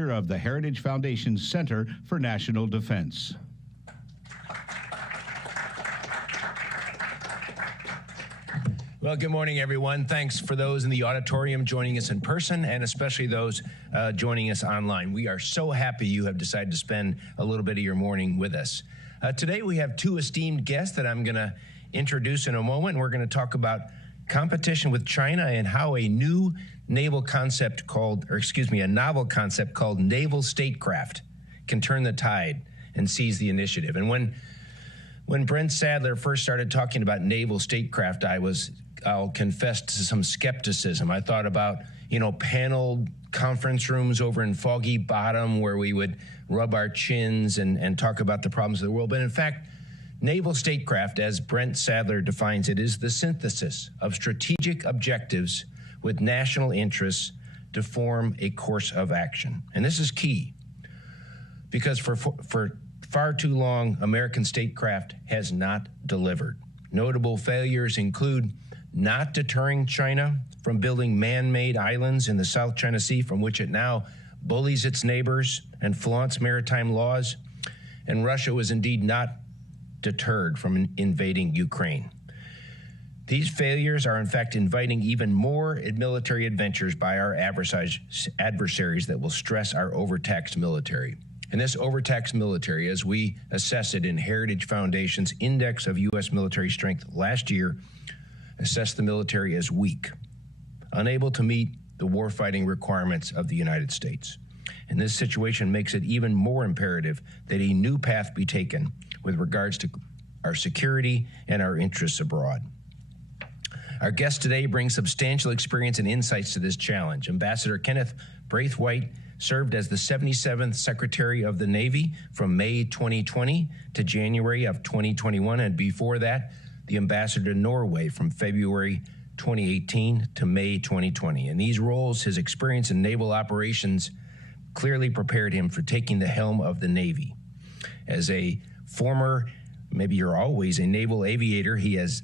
Director of the Heritage Foundation's Center for National Defense. Well, good morning, everyone. Thanks for those in the auditorium joining us in person, and especially those joining us online. We are so happy you have decided to spend a little bit of your morning with us. Today we have two esteemed guests that I'm going to introduce in a moment. We're going to talk about competition with China and how a new naval concept called, a novel concept called Naval Statecraft can turn the tide and seize the initiative. And when Brent Sadler first started talking about naval statecraft, I'll confess to some skepticism. I thought about, paneled conference rooms over in Foggy Bottom where we would rub our chins and talk about the problems of the world. But in fact, naval statecraft, as Brent Sadler defines it, is the synthesis of strategic objectives with national interests to form a course of action. And this is key because for far too long, American statecraft has not delivered. Notable failures include not deterring China from building man-made islands in the South China Sea from which it now bullies its neighbors and flaunts maritime laws. And Russia was indeed not deterred from invading Ukraine. These failures are in fact inviting even more military adventures by our adversaries that will stress our overtaxed military. And this overtaxed military, as we assess it in Heritage Foundation's Index of U.S. Military Strength last year, assessed the military as weak, unable to meet the warfighting requirements of the United States. And this situation makes it even more imperative that a new path be taken with regards to our security and our interests abroad. Our guest today brings substantial experience and insights to this challenge. Ambassador Kenneth Braithwaite served as the 77th Secretary of the Navy from May 2020 to January of 2021, and before that, the ambassador to Norway from February 2018 to May 2020. In these roles, his experience in naval operations clearly prepared him for taking the helm of the Navy. As a former, maybe you're always a naval aviator, he has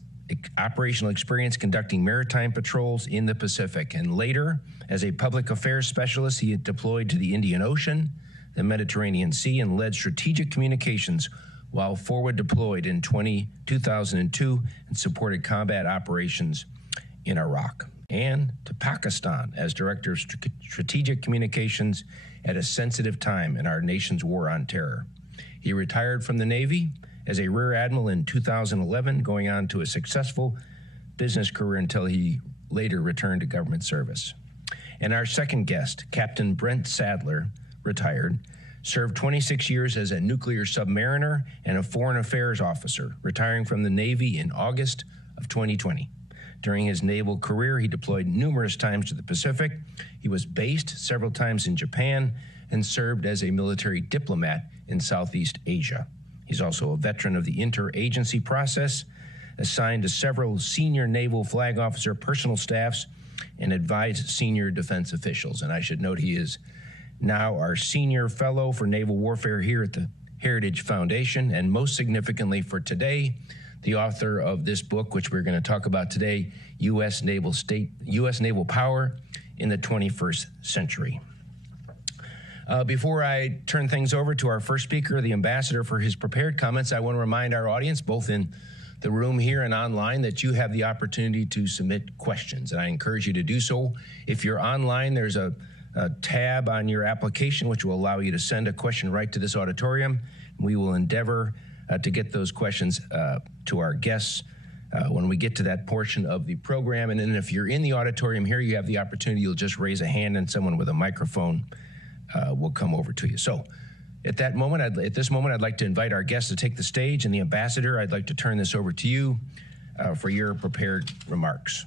operational experience conducting maritime patrols in the Pacific. And later, as a public affairs specialist, he deployed to the Indian Ocean, the Mediterranean Sea, and led strategic communications while forward deployed in 2002 and supported combat operations in Iraq, and to Pakistan as Director of Strategic Communications at a sensitive time in our nation's war on terror. He retired from the Navy as a Rear Admiral in 2011, going on to a successful business career until he later returned to government service. And our second guest, Captain Brent Sadler, retired, served 26 years as a nuclear submariner and a foreign affairs officer, retiring from the Navy in August of 2020. During his naval career, he deployed numerous times to the Pacific. He was based several times in Japan and served as a military diplomat in Southeast Asia. He's also a veteran of the interagency process, assigned to several senior naval flag officer personal staffs, and advised senior defense officials. And I should note he is now our senior fellow for naval warfare here at the Heritage Foundation, and most significantly for today, the author of this book, which we're going to talk about today, U.S. Naval Power in the 21st Century. Before I turn things over to our first speaker, the ambassador, for his prepared comments, I want to remind our audience, both in the room here and online, that you have the opportunity to submit questions, and I encourage you to do so. If you're online, there's a tab on your application which will allow you to send a question right to this auditorium. We will endeavor to get those questions to our guests when we get to that portion of the program. And then if you're in the auditorium here, you have the opportunity, you'll just raise a hand and someone with a microphone will come over to you. So at this moment, I'd like to invite our guests to take the stage, and the ambassador, I'd like to turn this over to you for your prepared remarks.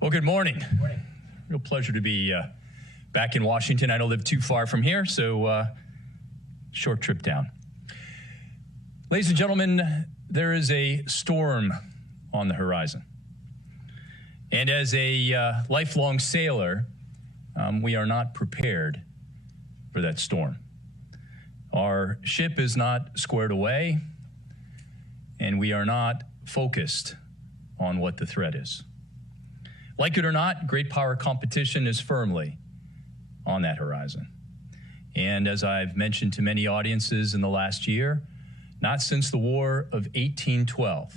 Well, good morning. Good morning. Real pleasure to be back in Washington. I don't live too far from here, so short trip down. Ladies and gentlemen, there is a storm on the horizon. And as a lifelong sailor, we are not prepared for that storm. Our ship is not squared away. and we are not focused on what the threat is. Like it or not, great power competition is firmly on that horizon. And as I've mentioned to many audiences in the last year, not since the War of 1812,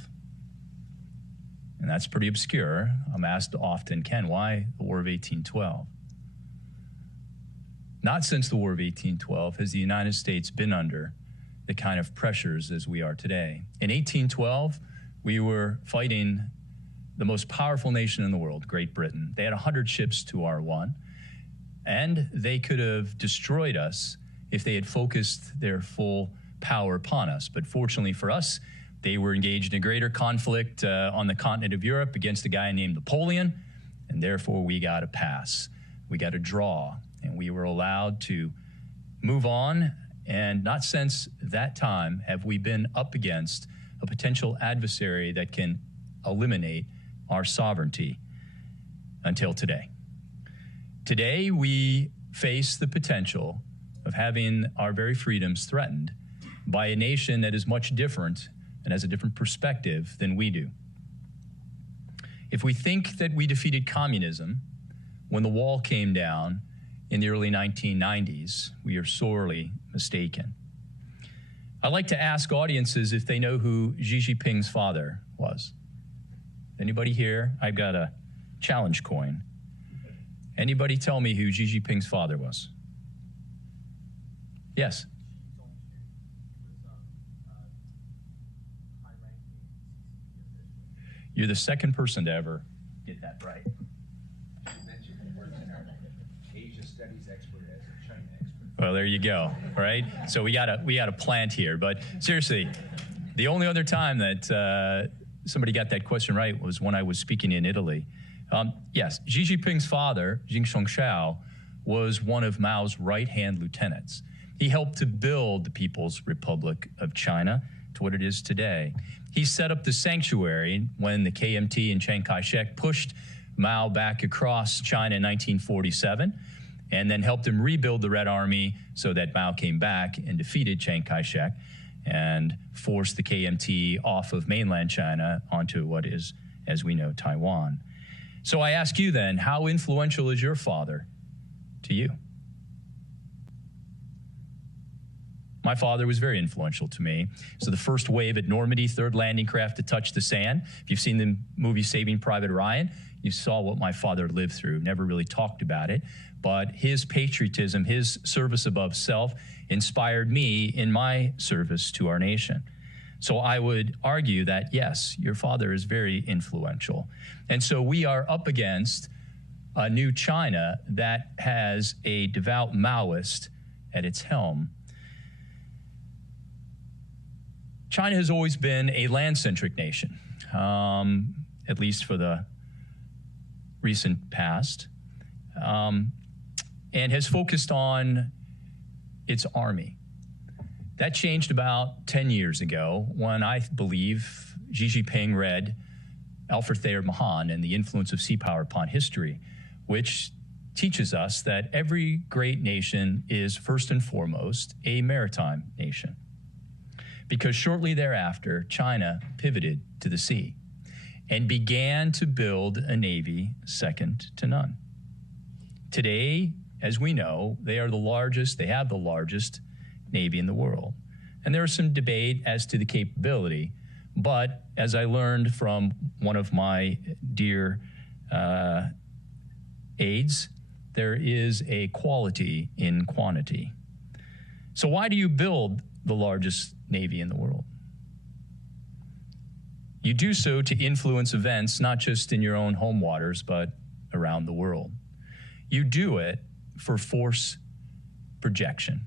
and that's pretty obscure. I'm asked often, Ken, why the War of 1812? Not since the War of 1812 has the United States been under the kind of pressures as we are today. In 1812, we were fighting the most powerful nation in the world, Great Britain. They had 100 ships to our 1, and they could have destroyed us if they had focused their full power upon us. But fortunately for us, they were engaged in a greater conflict on the continent of Europe against a guy named Napoleon, and therefore we got a pass. We got a draw, and we were allowed to move on, and not since that time have we been up against a potential adversary that can eliminate our sovereignty until today. Today, we face the potential of having our very freedoms threatened by a nation that is much different and has a different perspective than we do. If we think that we defeated communism when the wall came down in the early 1990s, we are sorely mistaken. I'd like to ask audiences if they know who Xi Jinping's father was. Anybody here? I've got a challenge coin. Anybody tell me who Xi Jinping's father was? Yes. You're the second person to ever get that right. Asia studies expert as a China expert. Well, there you go. All right. So we got a plant here. But seriously, the only other time that somebody got that question right was when I was speaking in Italy. Yes, Xi Jinping's father, Xing Shao, was one of Mao's right-hand lieutenants. He helped to build the People's Republic of China to what it is today. He set up the sanctuary when the KMT and Chiang Kai-shek pushed Mao back across China in 1947, and then helped him rebuild the Red Army so that Mao came back and defeated Chiang Kai-shek and forced the KMT off of mainland China onto what is, as we know, Taiwan. So I ask you then, how influential is your father to you? My father was very influential to me. So the first wave at Normandy, third landing craft to touch the sand. If you've seen the movie Saving Private Ryan, you saw what my father lived through. Never really talked about it, but his patriotism, his service above self, inspired me in my service to our nation. So I would argue that, yes, your father is very influential. And so we are up against a new China that has a devout Maoist at its helm. China has always been a land-centric nation, at least for the recent past, and has focused on its army. That changed about 10 years ago when I believe Xi Jinping read Alfred Thayer Mahan and the Influence of Sea Power Upon History, which teaches us that every great nation is first and foremost a maritime nation. Because shortly thereafter, China pivoted to the sea and began to build a navy second to none. Today, as we know, they have the largest navy in the world. And there is some debate as to the capability, but as I learned from one of my dear aides, there is a quality in quantity. So why do you build the largest navy in the world? You do so to influence events, not just in your own home waters, but around the world. You do it for force projection.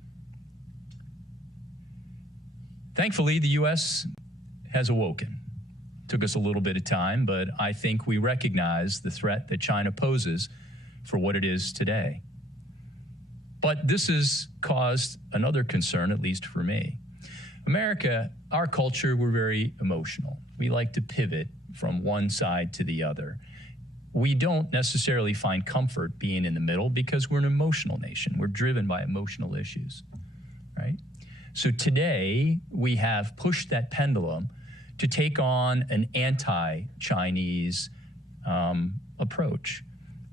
Thankfully, the U.S. has awoken. Took us a little bit of time, but I think we recognize the threat that China poses for what it is today. But this has caused another concern, at least for me. America, our culture, we're very emotional. We like to pivot from one side to the other. We don't necessarily find comfort being in the middle because we're an emotional nation. We're driven by emotional issues, right? So today, we have pushed that pendulum to take on an anti-Chinese approach,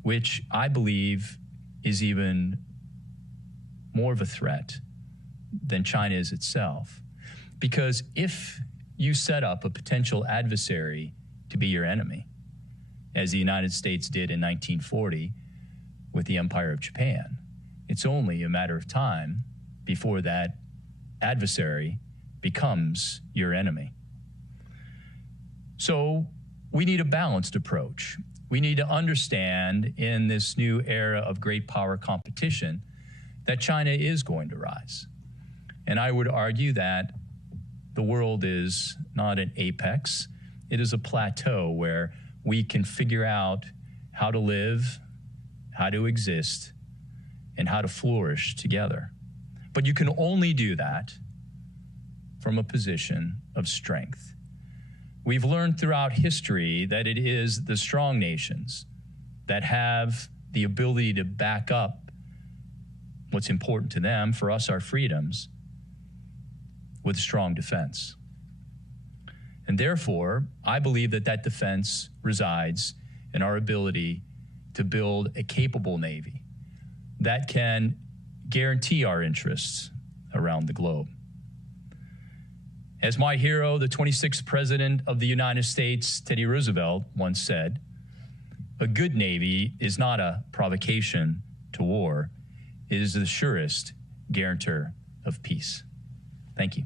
which I believe is even more of a threat than China is itself. Because if you set up a potential adversary to be your enemy, as the United States did in 1940 with the Empire of Japan, it's only a matter of time before that adversary becomes your enemy. So we need a balanced approach. We need to understand in this new era of great power competition that China is going to rise. And I would argue that the world is not an apex, it is a plateau where we can figure out how to live, how to exist, and how to flourish together. But you can only do that from a position of strength. We've learned throughout history that it is the strong nations that have the ability to back up what's important to them, for us, our freedoms, with strong defense. And therefore, I believe that that defense resides in our ability to build a capable Navy that can guarantee our interests around the globe. As my hero, the 26th President of the United States, Teddy Roosevelt, once said, a good Navy is not a provocation to war, it is the surest guarantor of peace. Thank you.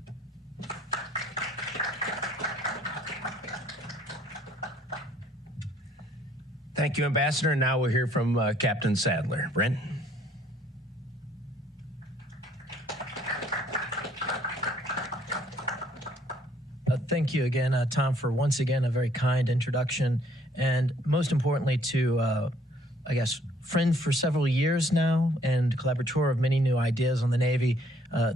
Thank you, Ambassador. Now we'll hear from Captain Sadler. Brent? Thank you again, Tom, for once again a very kind introduction, and most importantly to, I guess, friend for several years now and collaborator of many new ideas on the Navy.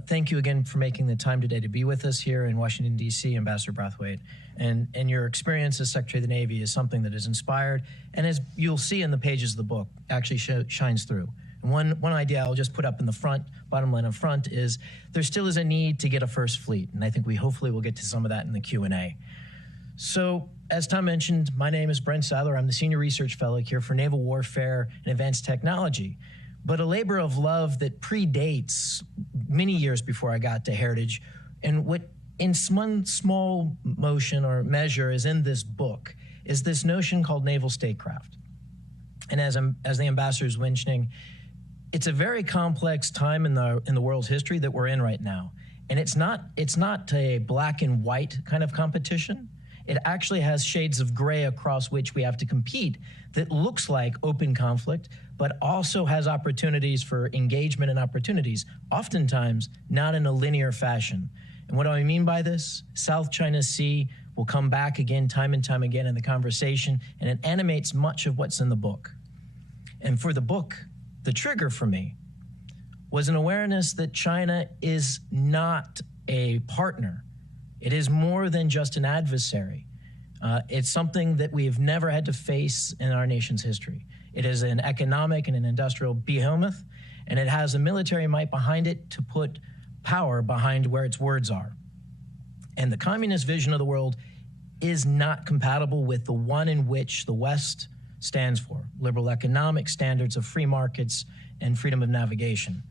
Thank you again for making the time today to be with us here in Washington, D.C., Ambassador Brathwaite. And your experience as Secretary of the Navy is something that is inspired, and as you'll see in the pages of the book, actually shines through. And one idea I'll just put up in the front, bottom line up front, is there still is a need to get a first fleet, and I think we hopefully will get to some of that in the Q&A. So, as Tom mentioned, my name is Brent Sadler. I'm the Senior Research Fellow here for Naval Warfare and Advanced Technology, but a labor of love that predates many years before I got to Heritage, and what in one small motion or measure is in this book, is this notion called Naval Statecraft. And as the ambassador is mentioning, it's a very complex time in the world's history that we're in right now. And it's not a black and white kind of competition. It actually has shades of gray across which we have to compete that looks like open conflict, but also has opportunities for engagement and opportunities, oftentimes not in a linear fashion. And what do I mean by this? South China Sea will come back again, time and time again in the conversation, and it animates much of what's in the book. And for the book, the trigger for me was an awareness that China is not a partner. It is more than just an adversary. It's something that we have never had to face in our nation's history. It is an economic and an industrial behemoth, and it has a military might behind it to put power behind where its words are. And the communist vision of the world is not compatible with the one in which the West stands for, liberal economic standards of free markets and freedom of navigation.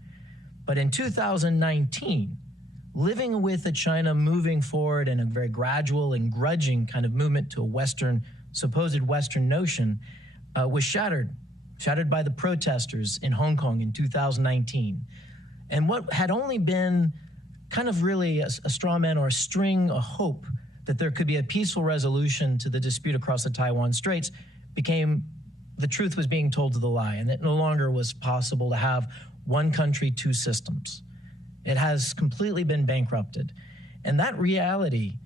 But in 2019, living with a China moving forward in a very gradual and grudging kind of movement to a Western, supposed Western notion, was shattered by the protesters in Hong Kong in 2019. And what had only been kind of really a straw man or a string, a hope that there could be a peaceful resolution to the dispute across the Taiwan Straits became the truth was being told to the lie, and it no longer was possible to have one country, two systems. It has completely been bankrupted. And that reality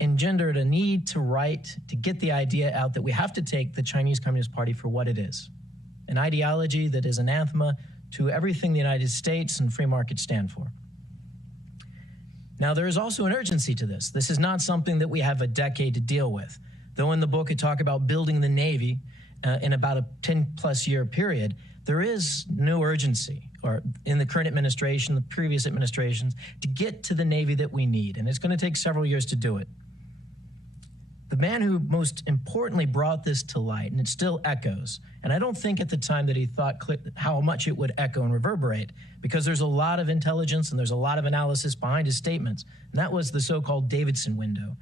engendered a need to get the idea out that we have to take the Chinese Communist Party for what it is, an ideology that is anathema to everything the United States and free markets stand for. Now, there is also an urgency to this. This is not something that we have a decade to deal with. Though in the book I talk about building the Navy in about a 10-plus year period, there is no urgency, or in the current administration, the previous administrations, to get to the Navy that we need. And it's going to take several years to do it. the man who most importantly brought this to light, and it still echoes, and I don't think at the time that he thought how much it would echo and reverberate, because there's a lot of intelligence and there's a lot of analysis behind his statements, and that was the so-called Davidson window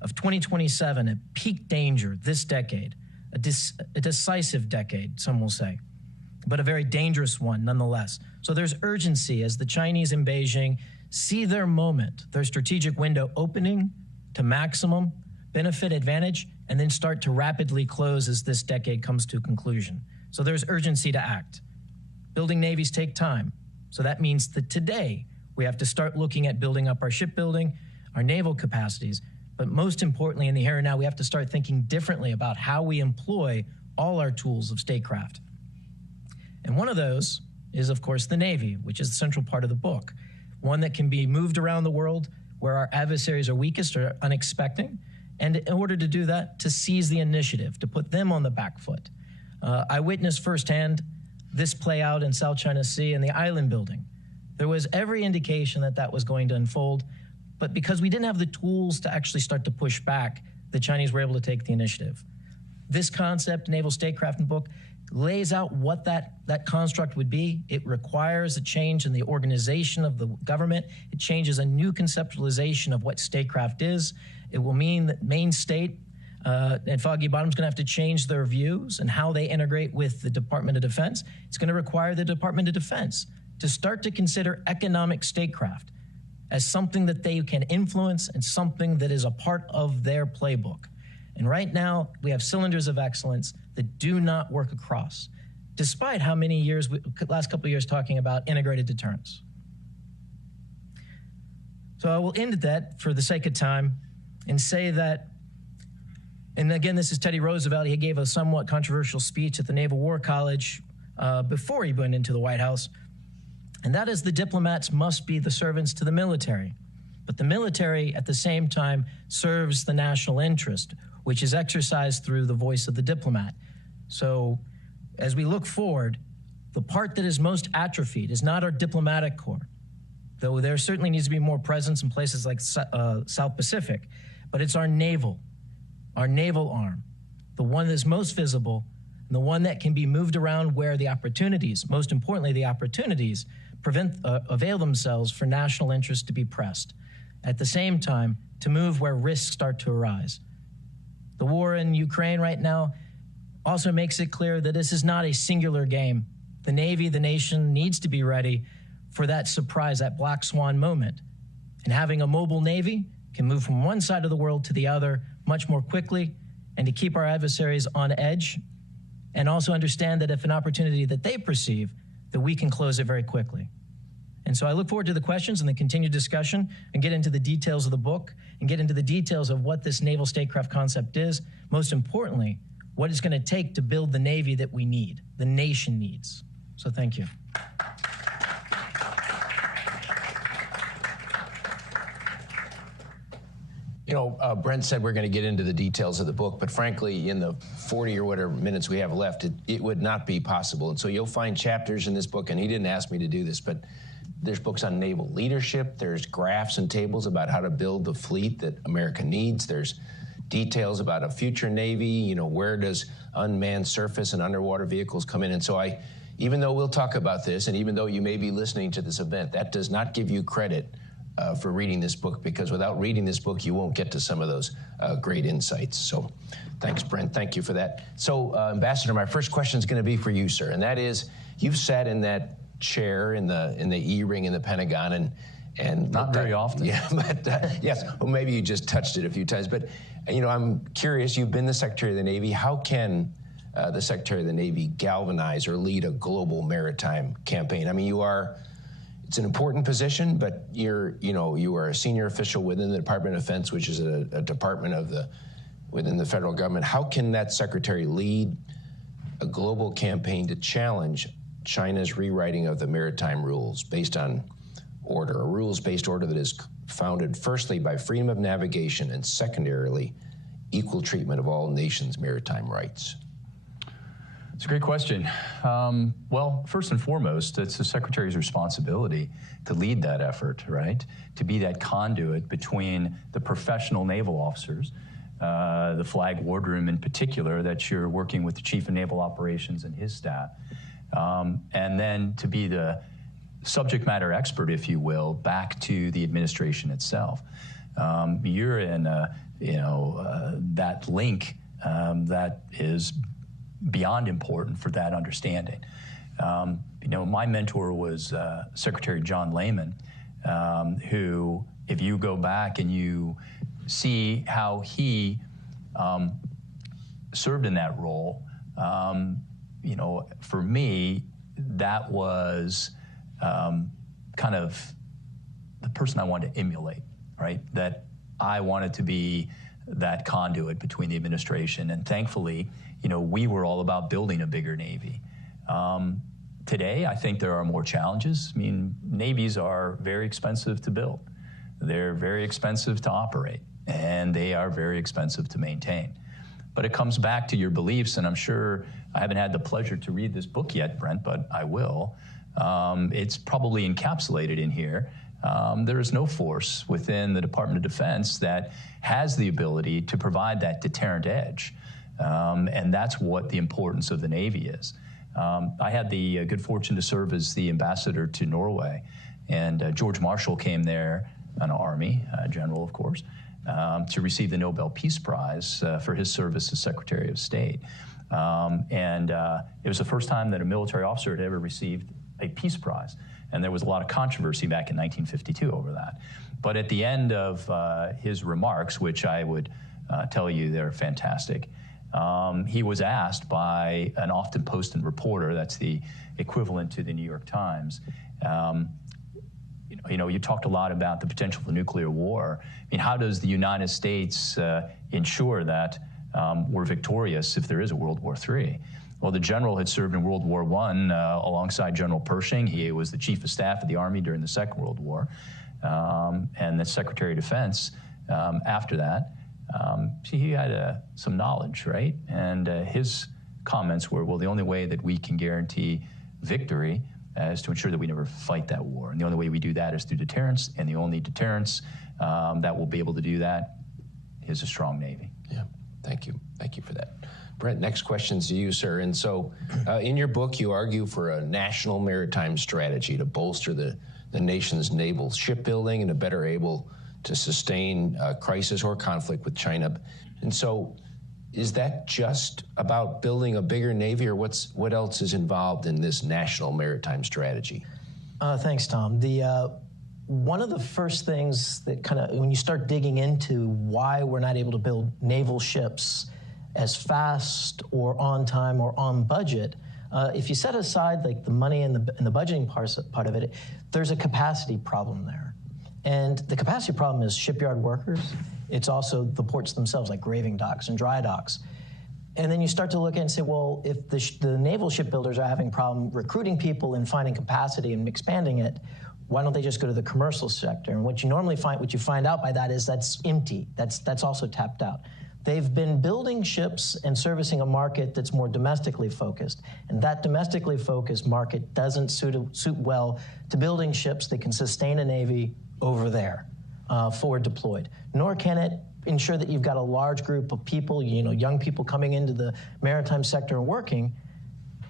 of 2027, at peak danger this decade, a decisive decade, some will say, but a very dangerous one nonetheless. So there's urgency as the Chinese in Beijing see their moment, their strategic window opening to maximum benefit advantage, and then start to rapidly close as this decade comes to a conclusion. So there's urgency to act. Building navies take time. So that means that today we have to start looking at building up our shipbuilding, our naval capacities, but most importantly in the here and now, we have to start thinking differently about how we employ all our tools of statecraft. And one of those is, of course, the Navy, which is the central part of the book, one that can be moved around the world where our adversaries are weakest or unexpected, and in order to do that, to seize the initiative, to put them on the back foot. I witnessed firsthand this play out in South China Sea and the island building. There was every indication that that was going to unfold, but because we didn't have the tools to actually start to push back, the Chinese were able to take the initiative. This concept, Naval Statecraft in the book, lays out what that construct would be. It requires a change in the organization of the government. It changes a new conceptualization of what statecraft is. It will mean that Maine State and Foggy Bottom's going to have to change their views and how they integrate with the Department of Defense. It's going to require the Department of Defense to start to consider economic statecraft as something that they can influence and something that is a part of their playbook. And right now, we have cylinders of excellence that do not work across, despite how many years, last couple of years, talking about integrated deterrence. So I will end at that for the sake of time and say that, and again, this is Teddy Roosevelt. He gave a somewhat controversial speech at the Naval War College before he went into the White House, and that is the diplomats must be the servants to the military. But the military, at the same time, serves the national interest, which is exercised through the voice of the diplomat. So as we look forward, the part that is most atrophied is not our diplomatic corps, though there certainly needs to be more presence in places like South Pacific, but it's our naval arm, the one that is most visible, and the one that can be moved around where the opportunities, most importantly, the opportunities avail themselves for national interest to be pressed. At the same time, to move where risks start to arise. The war in Ukraine right now also makes it clear that this is not a singular game. The Navy, the nation, needs to be ready for that surprise, that black swan moment. And having a mobile Navy can move from one side of the world to the other much more quickly, and to keep our adversaries on edge, and also understand that if an opportunity that they perceive, that we can close it very quickly. And so I look forward to the questions and the continued discussion and get into the details of the book and get into the details of what this naval statecraft concept is. Most importantly, what it's going to take to build the Navy that we need, the nation needs. So thank you. You know, Brent said we're going to get into the details of the book, but frankly, in the 40 or whatever minutes we have left, it would not be possible. And so you'll find chapters in this book, and he didn't ask me to do this, but there's books on naval leadership. There's graphs and tables about how to build the fleet that America needs. There's details about a future Navy. You know, where does unmanned surface and underwater vehicles come in? And so even though we'll talk about this, and even though you may be listening to this event, that does not give you credit for reading this book, because without reading this book, you won't get to some of those great insights. So thanks, Brent. Thank you for that. So, Ambassador, my first question is going to be for you, sir, and that is, you've sat in that chair in the E-ring in the Pentagon, and not very often. Yeah, but yes, well, maybe you just touched it a few times. But you know, I'm curious. You've been the Secretary of the Navy. How can the Secretary of the Navy galvanize or lead a global maritime campaign? I mean, it's an important position, but you are a senior official within the Department of Defense, which is a department within the federal government. How can that secretary lead a global campaign to challenge China's rewriting of the maritime rules based on order, a rules-based order that is founded firstly by freedom of navigation and secondarily equal treatment of all nations' maritime rights? It's a great question. Well, first and foremost, it's the Secretary's responsibility to lead that effort, right? To be that conduit between the professional naval officers the Flag Wardroom in particular, that you're working with the Chief of Naval Operations and his staff. And then to be the subject matter expert, if you will, back to the administration itself. You're in that link that is beyond important for that understanding. My mentor was Secretary John Lehman, who, if you go back and you see how he served in that role, for me, that was kind of the person I wanted to emulate, right? That I wanted to be that conduit between the administration, and thankfully, we were all about building a bigger Navy. Today, I think there are more challenges. I mean, navies are very expensive to build. They're very expensive to operate, and they are very expensive to maintain. But it comes back to your beliefs, and I'm sure I haven't had the pleasure to read this book yet, Brent, but I will. It's probably encapsulated in here. There is no force within the Department of Defense that has the ability to provide that deterrent edge. And that's what the importance of the Navy is. I had the good fortune to serve as the ambassador to Norway, and George Marshall came there, an Army general, of course, to receive the Nobel Peace Prize for his service as Secretary of State. It was the first time that a military officer had ever received a Peace Prize. And there was a lot of controversy back in 1952 over that. But at the end of his remarks, which I would tell you they're fantastic, he was asked by an often posted reporter, that's the equivalent to the New York Times, you talked a lot about the potential for nuclear war. I mean, how does the United States ensure that we're victorious if there is a World War III? Well, the general had served in World War I alongside General Pershing. He was the Chief of Staff of the Army during the Second World War, and the Secretary of Defense after that. He had some knowledge, right? And his comments were, well, the only way that we can guarantee victory is to ensure that we never fight that war. And the only way we do that is through deterrence, and the only deterrence that will be able to do that is a strong Navy. Yeah, thank you. Thank you for that. Brent, next question's to you, sir. And so in your book, you argue for a national maritime strategy to bolster the nation's naval shipbuilding and to better able to sustain crisis or conflict with China. And so is that just about building a bigger Navy, or what else is involved in this national maritime strategy? Thanks, Tom. One of the first things that when you start digging into why we're not able to build naval ships as fast or on time or on budget, if you set aside like the money and the budgeting part of it, there's a capacity problem there. And the capacity problem is shipyard workers. It's also the ports themselves, like graving docks and dry docks. And then you start to look at it and say, well, if the naval shipbuilders are having a problem recruiting people and finding capacity and expanding it, why don't they just go to the commercial sector? And what you find out by that is that's empty. That's also tapped out. They've been building ships and servicing a market that's more domestically focused. And that domestically focused market doesn't suit well to building ships that can sustain a Navy over there, forward deployed. Nor can it ensure that you've got a large group of people, young people coming into the maritime sector and working,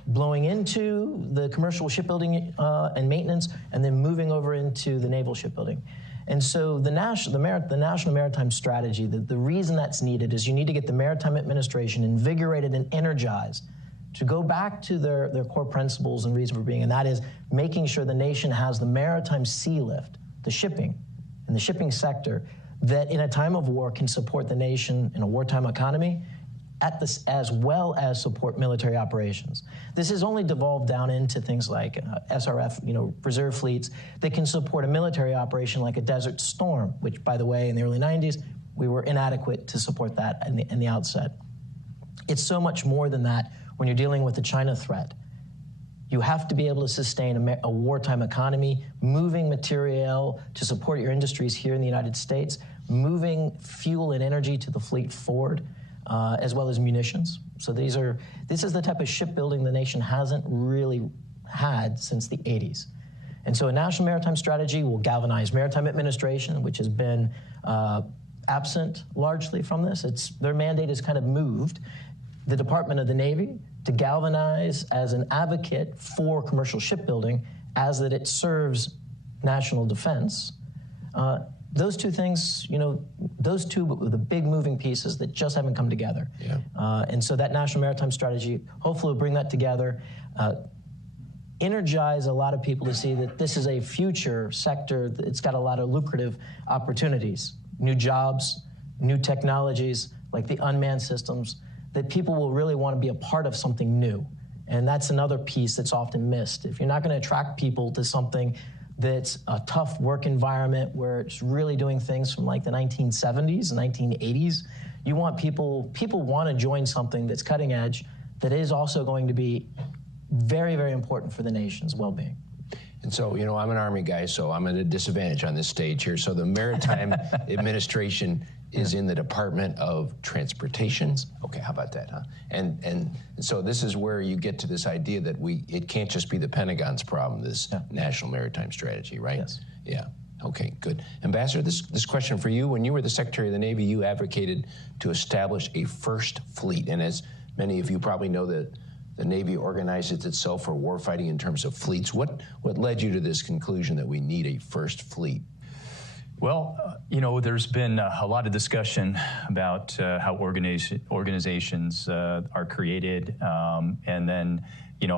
blowing into the commercial shipbuilding and maintenance, and then moving over into the naval shipbuilding. And so the National Maritime Strategy, the reason that's needed is you need to get the Maritime Administration invigorated and energized to go back to their core principles and reason for being, and that is making sure the nation has the maritime sea lift, the shipping, and the shipping sector that in a time of war can support the nation in a wartime economy as well as support military operations. This has only devolved down into things like SRF, reserve fleets that can support a military operation like a Desert Storm, which, by the way, in the early 90s, we were inadequate to support that in the outset. It's so much more than that when you're dealing with the China threat. You have to be able to sustain a wartime economy, moving material to support your industries here in the United States, moving fuel and energy to the fleet forward, as well as munitions. So this is the type of shipbuilding the nation hasn't really had since the 80s. And so a national maritime strategy will galvanize maritime administration, which has been absent largely from this. Their mandate is kind of moved the Department of the Navy to galvanize as an advocate for commercial shipbuilding as that it serves national defense. Those two things, those two are the big moving pieces that just haven't come together. Yeah. And so that National Maritime Strategy hopefully will bring that together, energize a lot of people to see that this is a future sector that's got a lot of lucrative opportunities, new jobs, new technologies like the unmanned systems, that people will really want to be a part of something new. And that's another piece that's often missed. If you're not going to attract people to something that's a tough work environment where it's really doing things from like the 1970s and 1980s, you want people want to join something that's cutting edge, that is also going to be very, very important for the nation's well-being. And so, I'm an Army guy, so I'm at a disadvantage on this stage here. So the Maritime Administration is in the Department of Transportation. Okay, how about that, huh? And so this is where you get to this idea that it can't just be the Pentagon's problem, this National Maritime Strategy, right? Yes. Yeah. Okay, good. Ambassador, this question for you. When you were the Secretary of the Navy, you advocated to establish a first fleet. And as many of you probably know, the Navy organizes itself for warfighting in terms of fleets. What led you to this conclusion that we need a first fleet? Well, there's been a lot of discussion about how organizations are created, and then,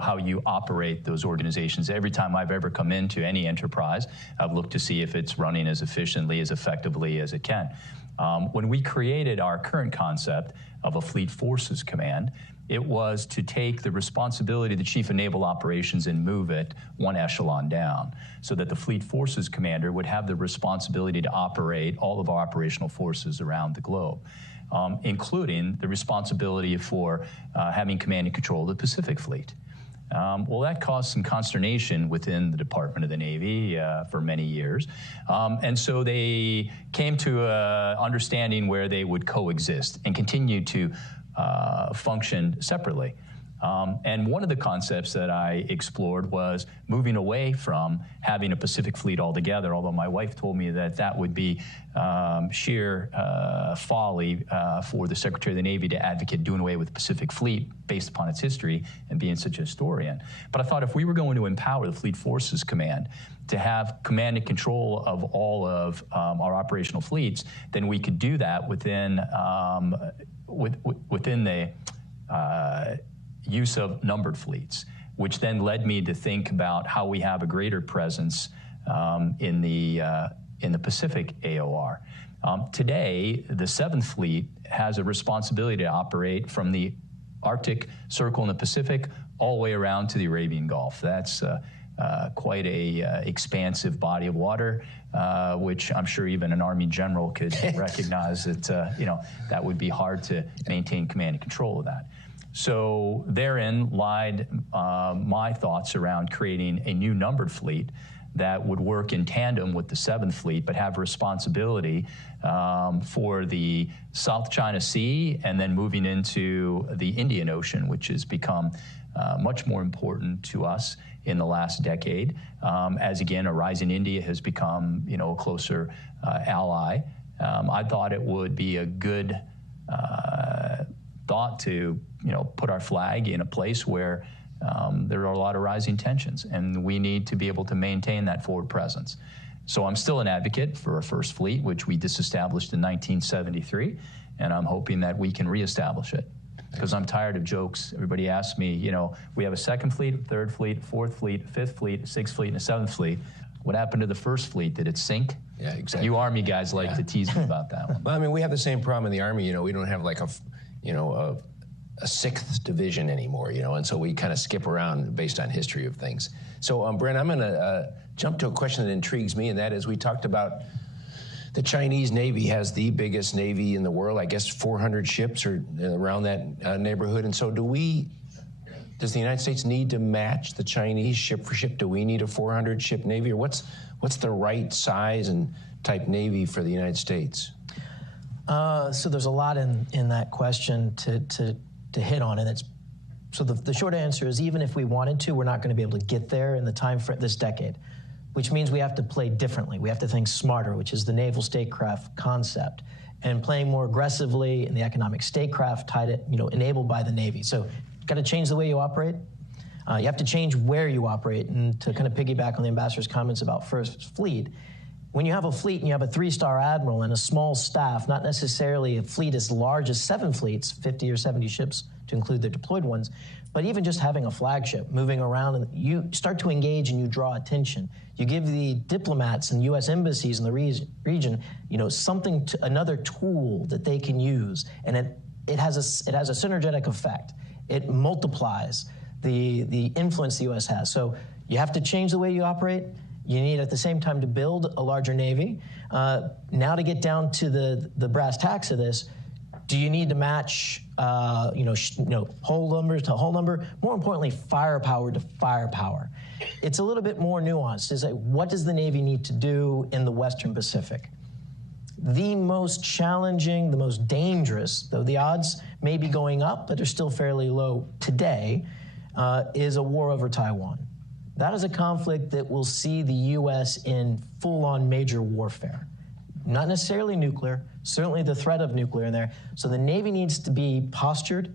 how you operate those organizations. Every time I've ever come into any enterprise, I've looked to see if it's running as efficiently, as effectively as it can. When we created our current concept of a Fleet Forces Command, it was to take the responsibility of the Chief of Naval Operations and move it one echelon down, so that the Fleet Forces Commander would have the responsibility to operate all of our operational forces around the globe, including the responsibility for having command and control of the Pacific Fleet. Well, that caused some consternation within the Department of the Navy for many years. And so they came to an understanding where they would coexist and continue to function separately. And one of the concepts that I explored was moving away from having a Pacific Fleet altogether, although my wife told me that would be sheer folly for the Secretary of the Navy to advocate doing away with the Pacific Fleet based upon its history and being such a historian. But I thought if we were going to empower the Fleet Forces Command to have command and control of all of our operational fleets, then we could do that within the use of numbered fleets, which then led me to think about how we have a greater presence in the Pacific AOR. Today, the 7th Fleet has a responsibility to operate from the Arctic Circle in the Pacific all the way around to the Arabian Gulf. That's quite a expansive body of water, which I'm sure even an Army general could recognize that that would be hard to maintain command and control of that. So therein lied my thoughts around creating a new numbered fleet that would work in tandem with the 7th Fleet, but have responsibility for the South China Sea and then moving into the Indian Ocean, which has become much more important to us in the last decade, as again, a rising India has become, a closer ally. I thought it would be a good thought to, put our flag in a place where there are a lot of rising tensions, and we need to be able to maintain that forward presence. So I'm still an advocate for a first fleet, which we disestablished in 1973, and I'm hoping that we can reestablish it. Because I'm tired of jokes. Everybody asks me, we have a 2nd Fleet, 3rd Fleet, 4th Fleet, 5th Fleet, 6th Fleet, and a 7th Fleet. What happened to the 1st Fleet? Did it sink? Yeah, exactly. You Army guys like to tease me about that one. Well, I mean, we have the same problem in the Army. We don't have like a 6th division anymore, and so we kind of skip around based on history of things. So, Brent, I'm going to jump to a question that intrigues me, and that is we talked about the Chinese Navy has the biggest Navy in the world, I guess 400 ships or around that neighborhood. And so does the United States need to match the Chinese ship for ship? Do we need a 400 ship Navy, or what's the right size and type Navy for the United States? So there's a lot in that question to hit on, and so the short answer is even if we wanted to, we're not going to be able to get there in the time for this decade, which means we have to play differently. We have to think smarter, which is the Naval Statecraft concept. and playing more aggressively in the economic statecraft, enabled by the Navy. So got to change the way you operate. You have to change where you operate. And to kind of piggyback on the ambassador's comments about First Fleet, when you have a fleet and you have a 3-star admiral and a small staff, not necessarily a fleet as large as 7 fleets, 50 or 70 ships to include the deployed ones, but even just having a flagship moving around, and you start to engage and you draw attention. You give the diplomats and U.S. embassies in the region, something, another tool that they can use, and it has a synergetic effect. It multiplies the influence the U.S. has. So you have to change the way you operate. You need at the same time to build a larger Navy. Now to get down to the brass tacks of this, do you need to match whole numbers to whole number? More importantly, firepower to firepower. It's a little bit more nuanced. It's like, what does the Navy need to do in the Western Pacific? The most challenging, the most dangerous, though the odds may be going up, but they're still fairly low today, is a war over Taiwan. That is a conflict that will see the U.S. in full-on major warfare. Not necessarily nuclear, certainly the threat of nuclear in there. So the Navy needs to be postured,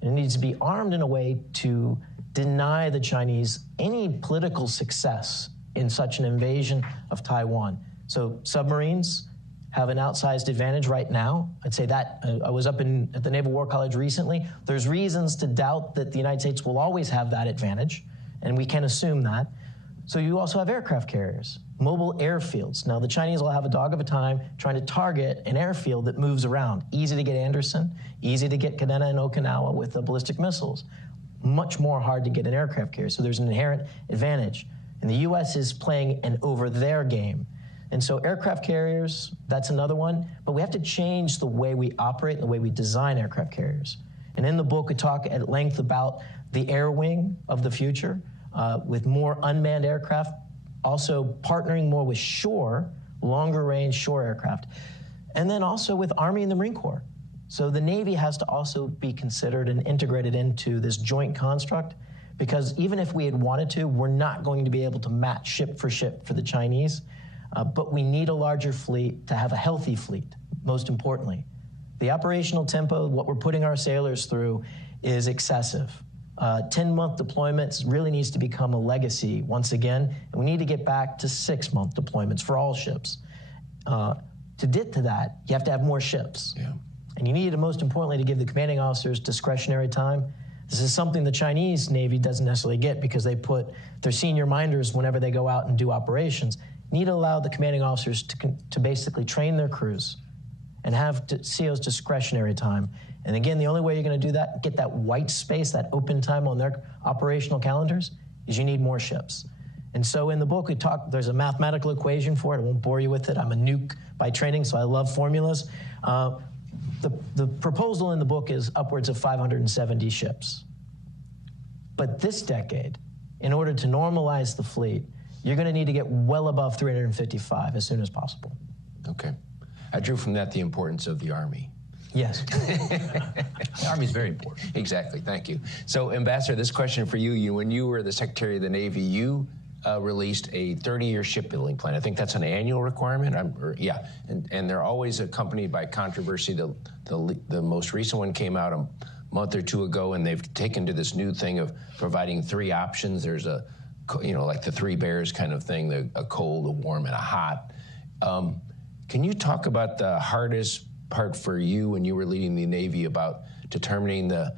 and it needs to be armed in a way to deny the Chinese any political success in such an invasion of Taiwan. So submarines have an outsized advantage right now. I'd say that. I was up at the Naval War College recently. There's reasons to doubt that the United States will always have that advantage, and we can assume that. So you also have aircraft carriers, mobile airfields. Now, the Chinese will have a dog of a time trying to target an airfield that moves around. Easy to get Anderson, easy to get Kadena and Okinawa with the ballistic missiles. Much more hard to get an aircraft carrier, so there's an inherent advantage. And the U.S. is playing an over-there game. And so aircraft carriers, that's another one. But we have to change the way we operate and the way we design aircraft carriers. And in the book, we talk at length about the air wing of the future, with more unmanned aircraft, also partnering more with shore, longer-range shore aircraft, and then also with Army and the Marine Corps. So the Navy has to also be considered and integrated into this joint construct, because even if we had wanted to, we're not going to be able to match ship for the Chinese, but we need a larger fleet to have a healthy fleet, most importantly. The operational tempo, what we're putting our sailors through, is excessive. 10-month deployments really needs to become a legacy once again, and we need to get back to 6-month deployments for all ships. To get to that, you have to have more ships. Yeah. And you need, most importantly, to give the commanding officers discretionary time. This is something the Chinese Navy doesn't necessarily get because they put their senior minders whenever they go out and do operations. You need to allow the commanding officers to basically train their crews and have CO's discretionary time. And again, the only way you're going to do that, get that white space, that open time on their operational calendars, is you need more ships. And so in the book, there's a mathematical equation for it. I won't bore you with it. I'm a nuke by training, so I love formulas. The proposal in the book is upwards of 570 ships. But this decade, in order to normalize the fleet, you're going to need to get well above 355 as soon as possible. Okay. I drew from that the importance of the Army. Yes. The Army is very important. Exactly. Thank you. So, Ambassador, this question for you. When you were the Secretary of the Navy, you released a 30-year shipbuilding plan. I think that's an annual requirement. Yeah. And they're always accompanied by controversy. The most recent one came out a month or two ago, and they've taken to this new thing of providing 3 options. There's like the 3 bears kind of thing, a cold, a warm, and a hot. Can you talk about the hardest part for you when you were leading the Navy about determining the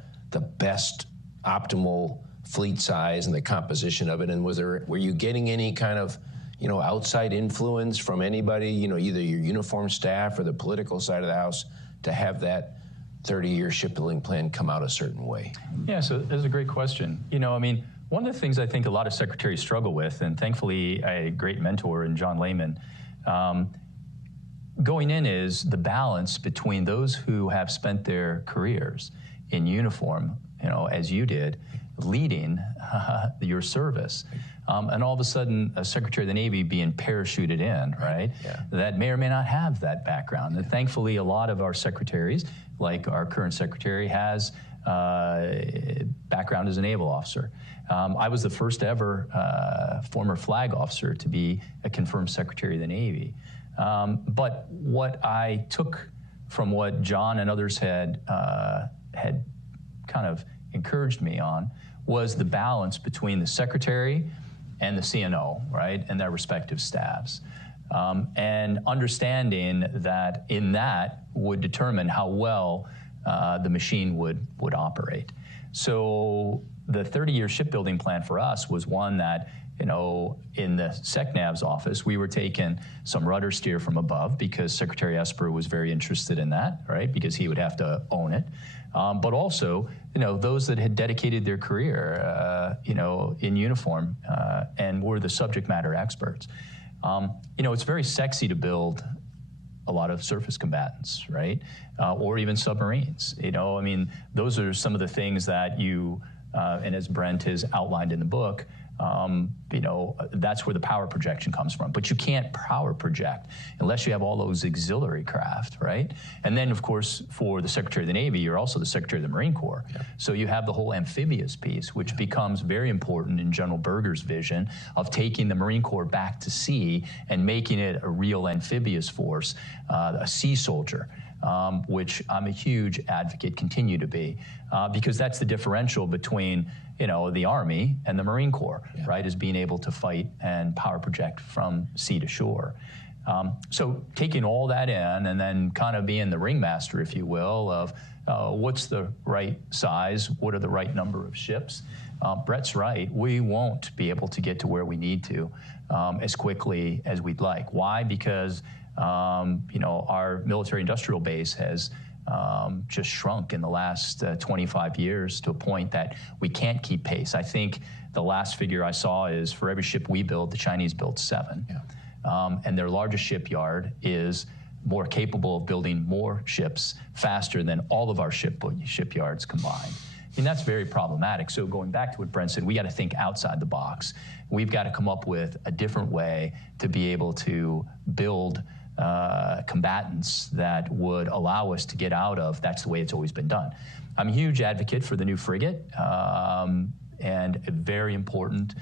best optimal fleet size and the composition of it? And were you getting any kind of outside influence from anybody, either your uniformed staff or the political side of the house, to have that 30-year shipbuilding plan come out a certain way? Yeah, so that's a great question. One of the things I think a lot of secretaries struggle with, and thankfully I had a great mentor in John Lehman, going in, is the balance between those who have spent their careers in uniform, as you did, leading your service, and all of a sudden a Secretary of the Navy being parachuted in, right? Yeah. That may or may not have that background. And thankfully, a lot of our secretaries, like our current secretary, has background as a naval officer. I was the first ever former flag officer to be a confirmed Secretary of the Navy. But what I took from what John and others had kind of encouraged me on was the balance between the secretary and the CNO, right, and their respective staffs. And understanding that in that would determine how well the machine would operate. So the 30-year shipbuilding plan for us was one that, you know, in the SecNav's office, we were taking some rudder steer from above because Secretary Esper was very interested in that, right, because he would have to own it. But also, you know, those that had dedicated their career, you know, in uniform and were the subject matter experts. You know, it's very sexy to build a lot of surface combatants, right? Or even submarines. You know, I mean, those are some of the things that you, and as Brent has outlined in the book, you know, that's where the power projection comes from. But you can't power project unless you have all those auxiliary craft, right? And then, of course, for the Secretary of the Navy, you're also the Secretary of the Marine Corps. Yeah. So you have the whole amphibious piece, which becomes very important in General Berger's vision of taking the Marine Corps back to sea and making it a real amphibious force, a sea soldier. Which I'm a huge advocate, continue to be, because that's the differential between, you know, the Army and the Marine Corps, right, is being able to fight and power project from sea to shore. So taking all that in and then kind of being the ringmaster, if you will, of what's the right size, what are the right number of ships. Brett's right, we won't be able to get to where we need to as quickly as we'd like. Why? Because you know, our military-industrial base has just shrunk in the last 25 years to a point that we can't keep pace. I think the last figure I saw is for every ship we build, the Chinese build 7. Yeah. And their largest shipyard is more capable of building more ships faster than all of our shipyards combined. And that's very problematic. So going back to what Brent said, we got to think outside the box. We've got to come up with a different way to be able to build combatants that would allow us to get out of, that's the way it's always been done. I'm a huge advocate for the new frigate, and very important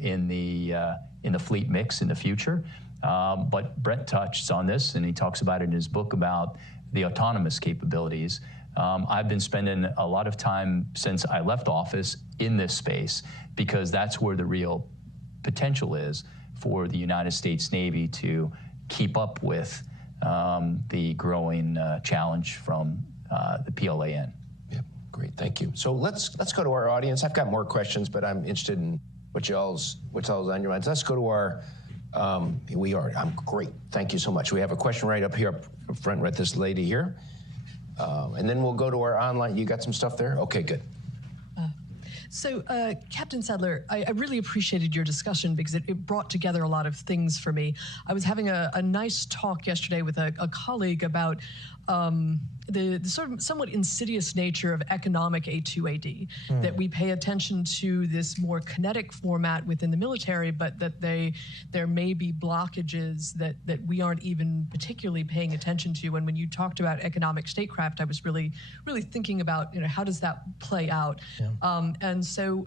in the fleet mix in the future. But Brent touched on this, and he talks about it in his book about the autonomous capabilities. I've been spending a lot of time since I left office in this space because that's where the real potential is for the United States Navy to keep up with the growing challenge from the PLAN. Yeah, great, thank you. So let's go to our audience. I've got more questions, but I'm interested in what's all's on your minds. Let's go to our. I'm great. Thank you so much. We have a question right up here, up front, right, this lady here, and then we'll go to our online. You got some stuff there? Okay, good. So, Captain Sadler, I really appreciated your discussion because it brought together a lot of things for me. I was having a nice talk yesterday with a colleague about the sort of somewhat insidious nature of economic A2AD, that we pay attention to this more kinetic format within the military, but that there may be blockages that we aren't even particularly paying attention to. And when you talked about economic statecraft, I was really thinking about, you know, how does that play out? Yeah. And so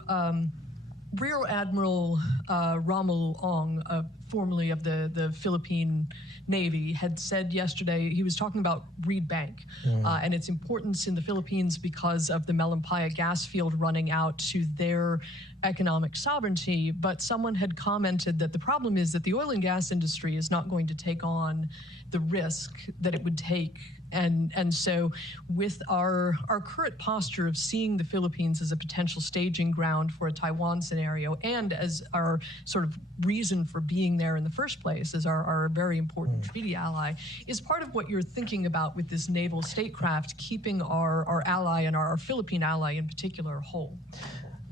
Rear Admiral Rommel Ong, formerly of the Philippine Navy, had said yesterday, he was talking about Reed Bank and its importance in the Philippines because of the Malampaya gas field running out to their economic sovereignty. But someone had commented that the problem is that the oil and gas industry is not going to take on the risk that it would take. And so with our current posture of seeing the Philippines as a potential staging ground for a Taiwan scenario and as our sort of reason for being there in the first place as our very important treaty ally, is part of what you're thinking about with this naval statecraft, keeping our ally and our Philippine ally in particular whole?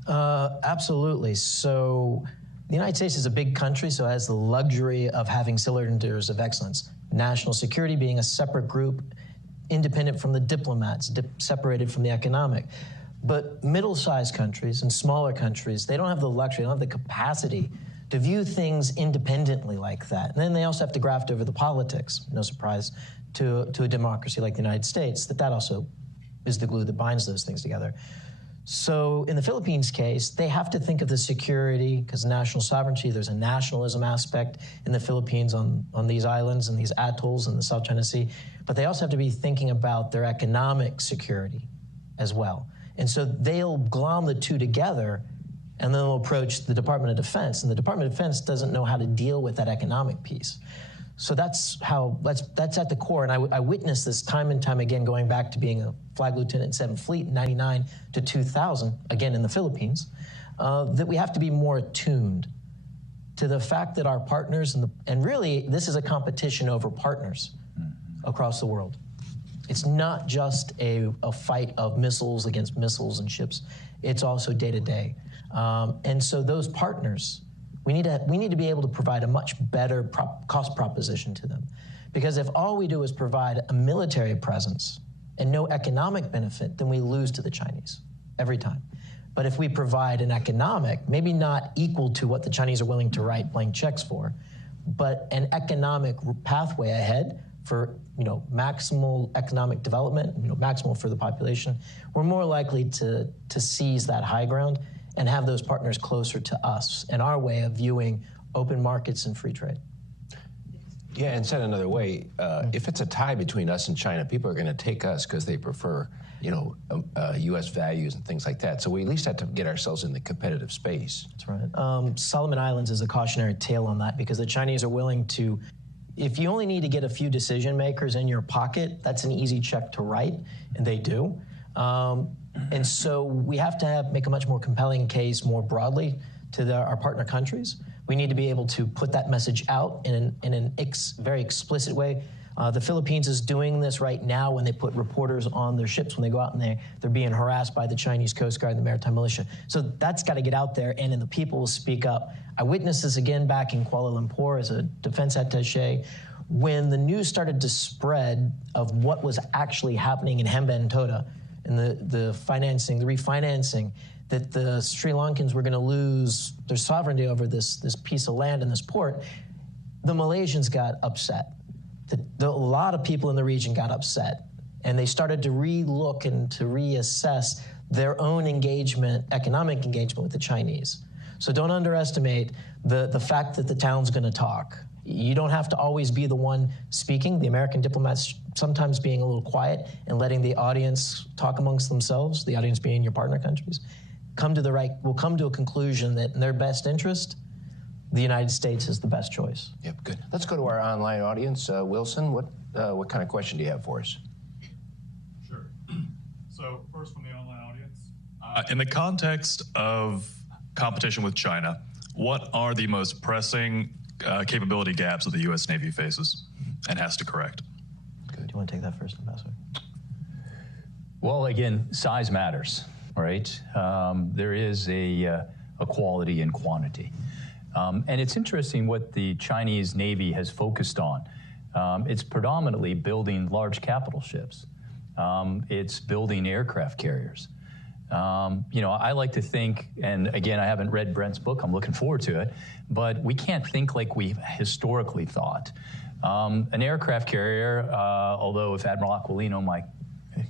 Absolutely. So the United States is a big country, so it has the luxury of having cylinders of excellence. National security being a separate group, independent from the diplomats, separated from the economic. But middle-sized countries and smaller countries, they don't have the luxury, they don't have the capacity to view things independently like that. And then they also have to graft over the politics. No surprise to a democracy like the United States that also is the glue that binds those things together. So in the Philippines case, they have to think of the security, because national sovereignty, there's a nationalism aspect in the Philippines on these islands and these atolls in the South China Sea, but they also have to be thinking about their economic security as well. And so they'll glom the two together, and then they'll approach the Department of Defense, and the Department of Defense doesn't know how to deal with that economic piece. So that's at the core, and I witnessed this time and time again, going back to being a flag lieutenant in 7th Fleet in 99 to 2000, again in the Philippines, that we have to be more attuned to the fact that our partners, and really this is a competition over partners across the world. It's not just a fight of missiles against missiles and ships, it's also day to day. And so those partners, we need to be able to provide a much better cost proposition to them. Because if all we do is provide a military presence and no economic benefit, then we lose to the Chinese every time. But if we provide an economic, maybe not equal to what the Chinese are willing to write blank checks for, but an economic pathway ahead for maximal economic development, maximal for the population, we're more likely to seize that high ground and have those partners closer to us and our way of viewing open markets and free trade. Yeah, and said another way, if it's a tie between us and China, people are going to take us because they prefer, U.S. values and things like that. So we at least have to get ourselves in the competitive space. That's right. Solomon Islands is a cautionary tale on that, because the Chinese are willing to, if you only need to get a few decision makers in your pocket, that's an easy check to write, and they do. And so we have to make a much more compelling case more broadly to our partner countries. We need to be able to put that message out in a very explicit way. The Philippines is doing this right now when they put reporters on their ships when they go out and they're being harassed by the Chinese Coast Guard and the Maritime Militia. So that's got to get out there, and then the people will speak up. I witnessed this again back in Kuala Lumpur as a defense attaché, when the news started to spread of what was actually happening in Hambantota, and the refinancing, that the Sri Lankans were going to lose their sovereignty over this piece of land and this port. The Malaysians got upset. A lot of people in the region got upset, and they started to re-look and to reassess their own engagement, economic engagement with the Chinese. So don't underestimate the fact that the town's going to talk. You don't have to always be the one speaking. The American diplomats sometimes being a little quiet and letting the audience talk amongst themselves, the audience being your partner countries, will come to a conclusion that in their best interest, the United States is the best choice. Yep, good. Let's go to our online audience. Wilson, what kind of question do you have for us? Sure. So first from the online audience. In the context of competition with China, what are the most pressing capability gaps that the U.S. Navy faces and has to correct? Good. Do you want to take that first, Ambassador? Well, again, size matters, right? There is a quality and quantity. And it's interesting what the Chinese Navy has focused on. It's predominantly building large capital ships. It's building aircraft carriers. I like to think, and again, I haven't read Brent's book, I'm looking forward to it, but we can't think like we've historically thought. An aircraft carrier, although if Admiral Aquilino, my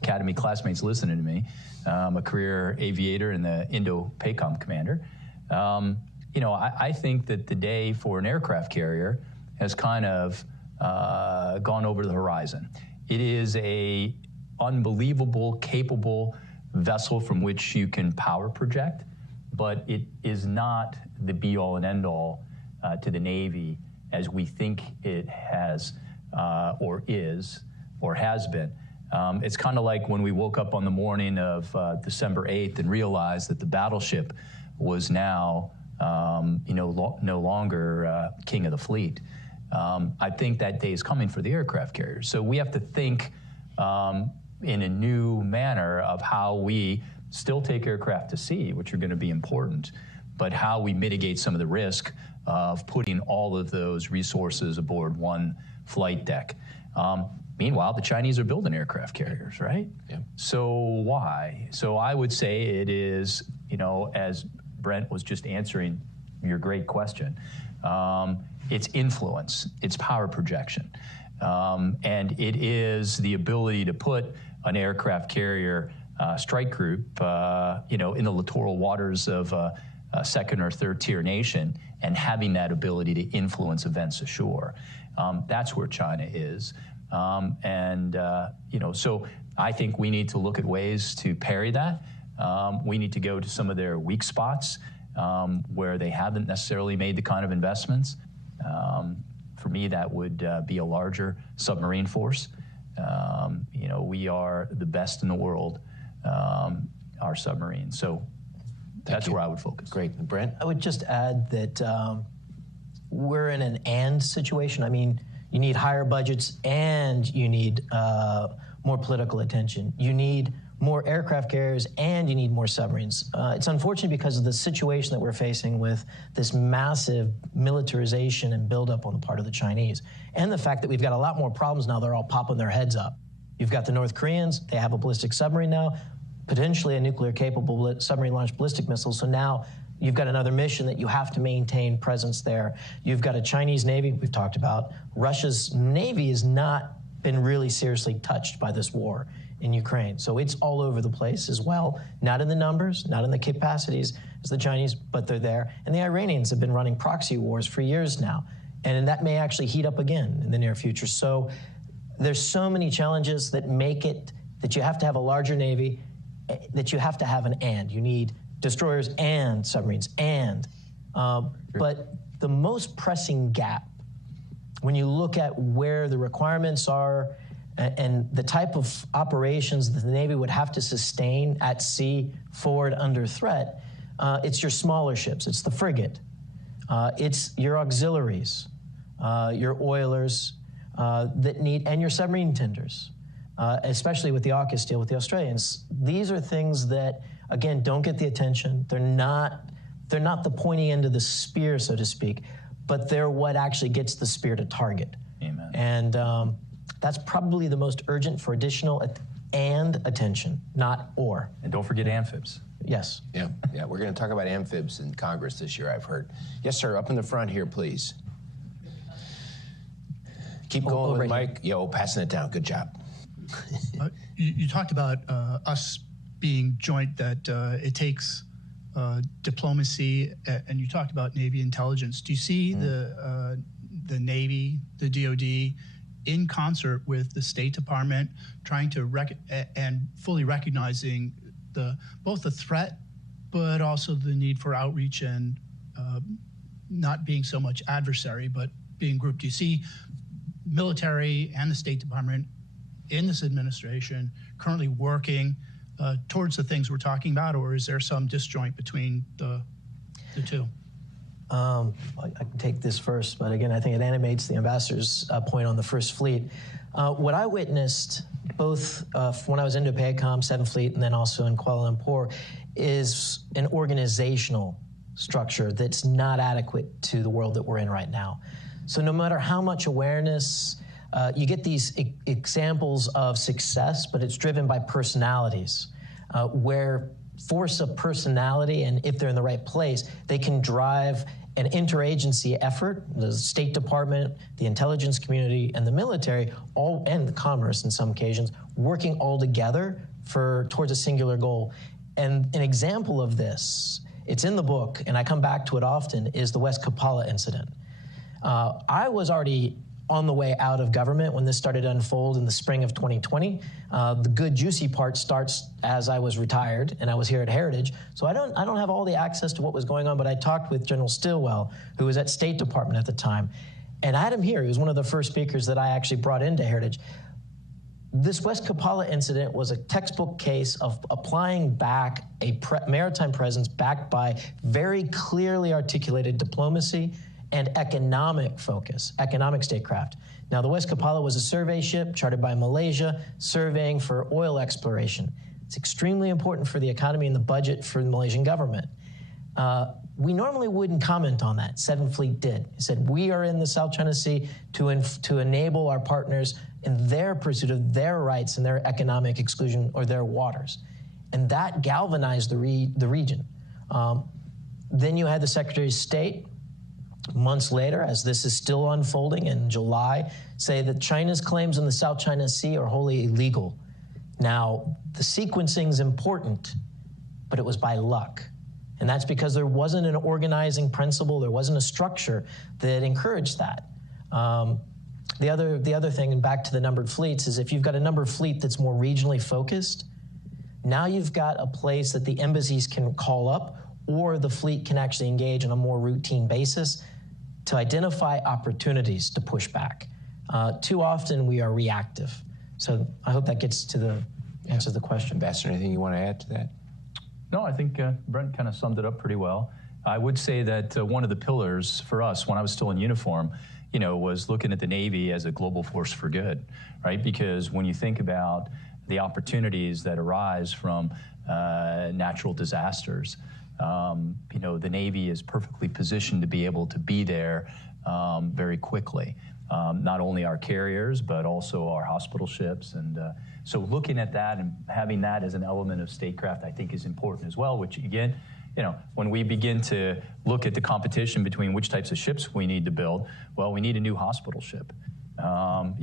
Academy classmates, listening to me, a career aviator and the Indo-PACOM commander, I think that the day for an aircraft carrier has kind of gone over the horizon. It is a unbelievable, capable vessel from which you can power project, but it is not the be-all and end-all to the Navy as we think it has or is or has been. It's kind of like when we woke up on the morning of December 8th and realized that the battleship was now no longer king of the fleet. I think that day is coming for the aircraft carriers. So we have to think in a new manner of how we still take aircraft to sea, which are going to be important, but how we mitigate some of the risk of putting all of those resources aboard one flight deck. Meanwhile, the Chinese are building aircraft carriers, right? Yeah. So why? So I would say it is, as Brent was just answering your great question, it's influence, it's power projection. And it is the ability to put an aircraft carrier strike group, in the littoral waters of a second or third tier nation, and having that ability to influence events ashore. That's where China is. So I think we need to look at ways to parry that. We need to go to some of their weak spots where they haven't necessarily made the kind of investments. For me, that would be a larger submarine force. We are the best in the world, our submarines. So that's where I would focus. Great. Brent? I would just add that we're in an and situation. I mean, you need higher budgets and you need more political attention. You need more aircraft carriers and you need more submarines. It's unfortunate because of the situation that we're facing with this massive militarization and buildup on the part of the Chinese, and the fact that we've got a lot more problems now. They're all popping their heads up. You've got the North Koreans. They have a ballistic submarine now, potentially a nuclear-capable submarine-launched ballistic missile. So now you've got another mission that you have to maintain presence there. You've got a Chinese Navy we've talked about. Russia's Navy has not been really seriously touched by this war in Ukraine. So it's all over the place as well. Not in the numbers, not in the capacities as the Chinese, but they're there. And the Iranians have been running proxy wars for years now. And that may actually heat up again in the near future. So there's so many challenges that make it that you have to have a larger Navy, that you have to have an and. You need destroyers and submarines and. But the most pressing gap, when you look at where the requirements are and the type of operations that the Navy would have to sustain at sea, forward, under threat, it's your smaller ships. It's the frigate. It's your auxiliaries, your oilers and your submarine tenders, especially with the AUKUS deal with the Australians. These are things that, again, don't get the attention. They're not the pointy end of the spear, so to speak, but they're what actually gets the spear to target. Amen. And that's probably the most urgent for additional and attention, not or. And don't forget amphibs. Yes. Yeah, we're going to talk about amphibs in Congress this year, I've heard. Yes, sir, up in the front here, please. Keep going with Mike. Passing it down. Good job. You talked about us being joint, that it takes diplomacy, and you talked about Navy intelligence. Do you see the Navy, the DoD, in concert with the State Department, trying to and fully recognizing both the threat, but also the need for outreach and not being so much adversary, but being grouped? Do you see military and the State Department in this administration currently working towards the things we're talking about, or is there some disjoint between the two? I can take this first, but again, I think it animates the ambassador's point on the First Fleet. What I witnessed, both when I was in Indo-PACOM, 7th Fleet, and then also in Kuala Lumpur, is an organizational structure that's not adequate to the world that we're in right now. So no matter how much awareness, you get these examples of success, but it's driven by personalities, where force of personality, and if they're in the right place, they can drive an interagency effort, the State Department, the intelligence community, and the military, and the commerce in some occasions, working all together towards a singular goal. And an example of this, it's in the book, and I come back to it often, is the West Kapala incident. I was already on the way out of government when this started to unfold in the spring of 2020. The good, juicy part starts as I was retired and I was here at Heritage. So I don't have all the access to what was going on, but I talked with General Stilwell, who was at State Department at the time. And I had him here. He was one of the first speakers that I actually brought into Heritage. This West Kapala incident was a textbook case of applying back a maritime presence backed by very clearly articulated diplomacy and economic focus, economic statecraft. Now, the West Kapala was a survey ship chartered by Malaysia, surveying for oil exploration. It's extremely important for the economy and the budget for the Malaysian government. We normally wouldn't comment on that. 7th Fleet did. It said, we are in the South China Sea to enable our partners in their pursuit of their rights and their economic exclusion or their waters. And that galvanized the region. Then you had the Secretary of State, months later, as this is still unfolding in July, say that China's claims in the South China Sea are wholly illegal. Now, the sequencing's important, but it was by luck. And that's because there wasn't an organizing principle, there wasn't a structure that encouraged that. The other thing, and back to the numbered fleets, is if you've got a numbered fleet that's more regionally focused, now you've got a place that the embassies can call up, or the fleet can actually engage on a more routine basis to identify opportunities to push back. Too often we are reactive. So I hope that gets to the answer to the question. Ambassador, anything you want to add to that? No, I think Brent kind of summed it up pretty well. I would say that one of the pillars for us when I was still in uniform, was looking at the Navy as a global force for good, right? Because when you think about the opportunities that arise from natural disasters, the Navy is perfectly positioned to be able to be there very quickly. Not only our carriers, but also our hospital ships. And so looking at that and having that as an element of statecraft, I think is important as well, which again, when we begin to look at the competition between which types of ships we need to build, well, we need a new hospital ship. And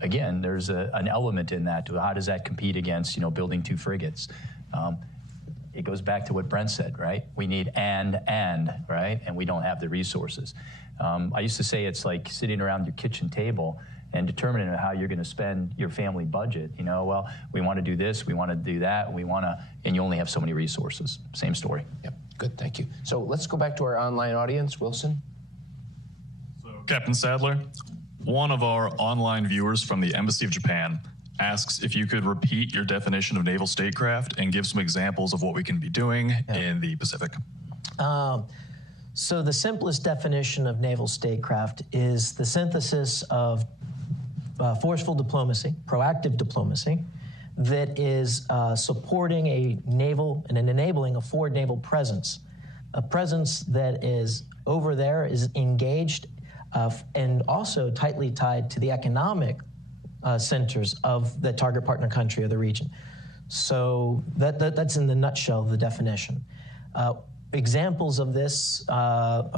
again, there's an element in that to how does that compete against, building 2 frigates. It goes back to what Brent said, right? We need and, right? And we don't have the resources. I used to say it's like sitting around your kitchen table and determining how you're going to spend your family budget. Well, we want to do this, we want to do that, and you only have so many resources. Same story. Yep, good, thank you. So let's go back to our online audience. Wilson? So, Captain Sadler, one of our online viewers from the Embassy of Japan asks if you could repeat your definition of naval statecraft and give some examples of what we can be doing in the Pacific. So the simplest definition of naval statecraft is the synthesis of forceful diplomacy, proactive diplomacy, that is supporting a naval and enabling a forward naval presence, a presence that is over there, is engaged, and also tightly tied to the economic centers of the target partner country or the region. So that's in the nutshell the definition. Examples of this,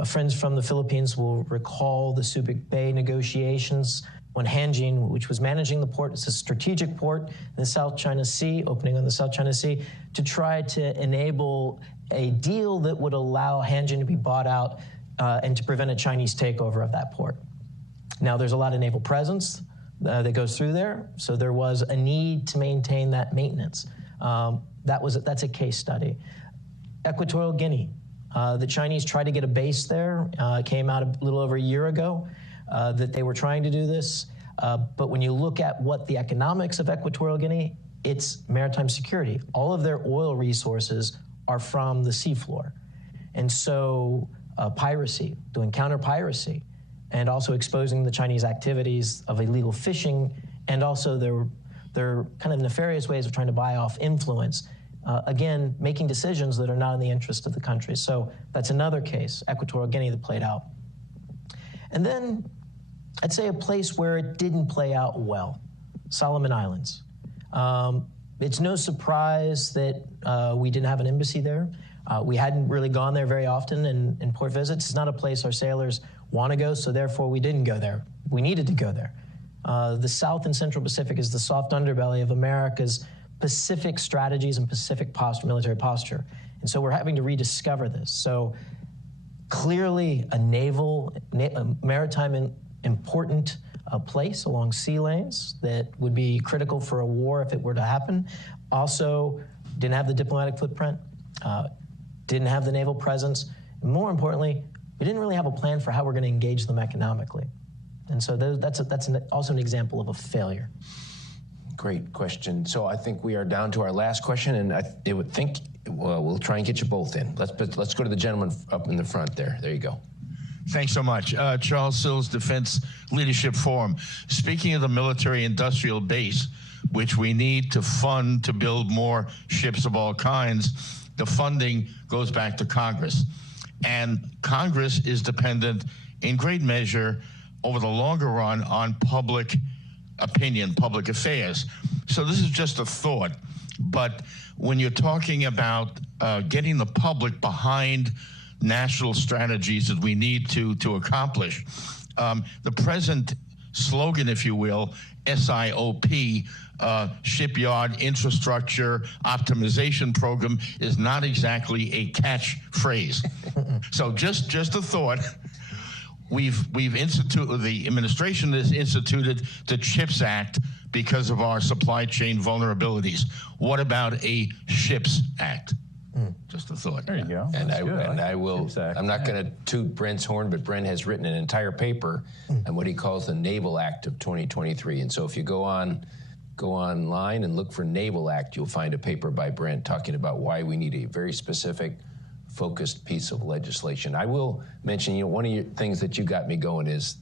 friends from the Philippines will recall the Subic Bay negotiations when Hanjin, which was managing the port, it's a strategic port in the South China Sea, opening on the South China Sea, to try to enable a deal that would allow Hanjin to be bought out and to prevent a Chinese takeover of that port. Now, there's a lot of naval presence that goes through there, so there was a need to maintain that maintenance. That's a case study. Equatorial Guinea, the Chinese tried to get a base there. It came out a little over a year ago that they were trying to do this. But when you look at what the economics of Equatorial Guinea, it's maritime security. All of their oil resources are from the seafloor. And so piracy, doing counter-piracy, and also exposing the Chinese activities of illegal fishing, and also their kind of nefarious ways of trying to buy off influence. Again, making decisions that are not in the interest of the country. So that's another case, Equatorial Guinea, that played out. And then I'd say a place where it didn't play out well, Solomon Islands. It's no surprise that we didn't have an embassy there. We hadn't really gone there very often in port visits. It's not a place our sailors want to go, so therefore we didn't go there. We needed to go there. The South and Central Pacific is the soft underbelly of America's Pacific strategies and Pacific military posture. And so we're having to rediscover this. So clearly a maritime important place along sea lanes that would be critical for a war if it were to happen. Also didn't have the diplomatic footprint, didn't have the naval presence. And more importantly, we didn't really have a plan for how we're going to engage them economically. And so that's also an example of a failure. Great question. So I think we are down to our last question, and we'll try and get you both in. Let's go to the gentleman up in the front there. There you go. Thanks so much. Charles Sills, Defense Leadership Forum. Speaking of the military-industrial base, which we need to fund to build more ships of all kinds, the funding goes back to Congress. And Congress is dependent in great measure over the longer run on public opinion, public affairs. So this is just a thought, but when you're talking about getting the public behind national strategies that we need to accomplish, the present slogan, if you will, SIOP, Shipyard Infrastructure Optimization Program, is not exactly a catchphrase. So just a thought. We've instituted, the administration has instituted the CHIPS Act because of our supply chain vulnerabilities. What about a SHIPS Act? Just a thought. There you go. And I will. I'm not going to toot Brent's horn, but Brent has written an entire paper on what he calls the Naval Act of 2023. And so if you go online and look for Naval Act, you'll find a paper by Brent talking about why we need a very specific, focused piece of legislation. I will mention, one of your things that you got me going is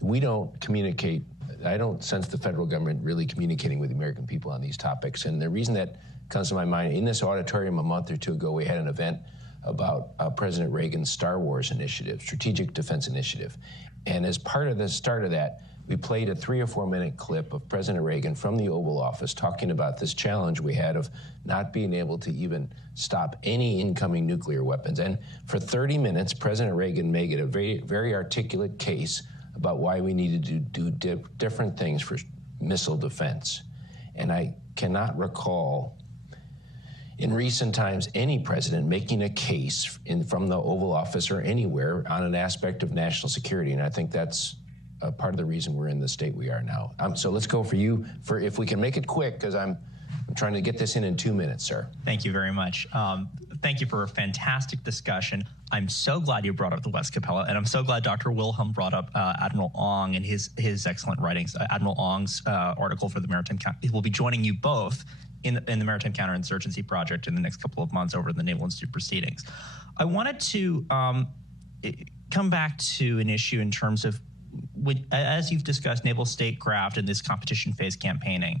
we don't communicate. I don't sense the federal government really communicating with the American people on these topics. And the reason that comes to my mind, in this auditorium a month or two ago, we had an event about President Reagan's Star Wars initiative, Strategic Defense Initiative. And as part of the start of that, we played a 3 or 4 minute clip of President Reagan from the Oval Office talking about this challenge we had of not being able to even stop any incoming nuclear weapons. And for 30 minutes, President Reagan made a very, very articulate case about why we needed to do different things for missile defense. And I cannot recall in recent times any president making a case from the Oval Office or anywhere on an aspect of national security. And I think that's part of the reason we're in the state we are now. So let's go for you, if we can make it quick, because I'm trying to get this in 2 minutes, sir. Thank you very much. Thank you for a fantastic discussion. I'm so glad you brought up the West Capella, and I'm so glad Dr. Wilhelm brought up Admiral Ong and his excellent writings. Admiral Ong's article for the Maritime He will be joining you both in the Maritime Counterinsurgency Project in the next couple of months over the Naval Institute proceedings. I wanted to come back to an issue in terms of, as you've discussed, Naval Statecraft and this competition phase campaigning.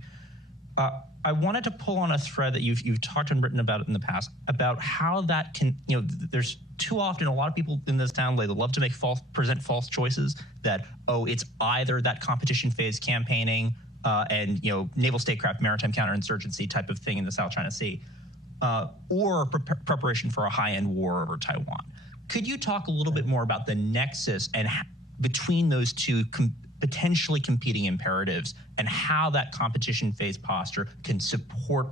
I wanted to pull on a thread that you've talked and written about it in the past, about how that can, there's too often a lot of people in this town, they love to present false choices that, it's either that competition phase campaigning and naval statecraft, maritime counterinsurgency type of thing in the South China Sea, or preparation for a high-end war over Taiwan. Could you talk a little bit more about the nexus and between those two potentially competing imperatives and how that competition phase posture can support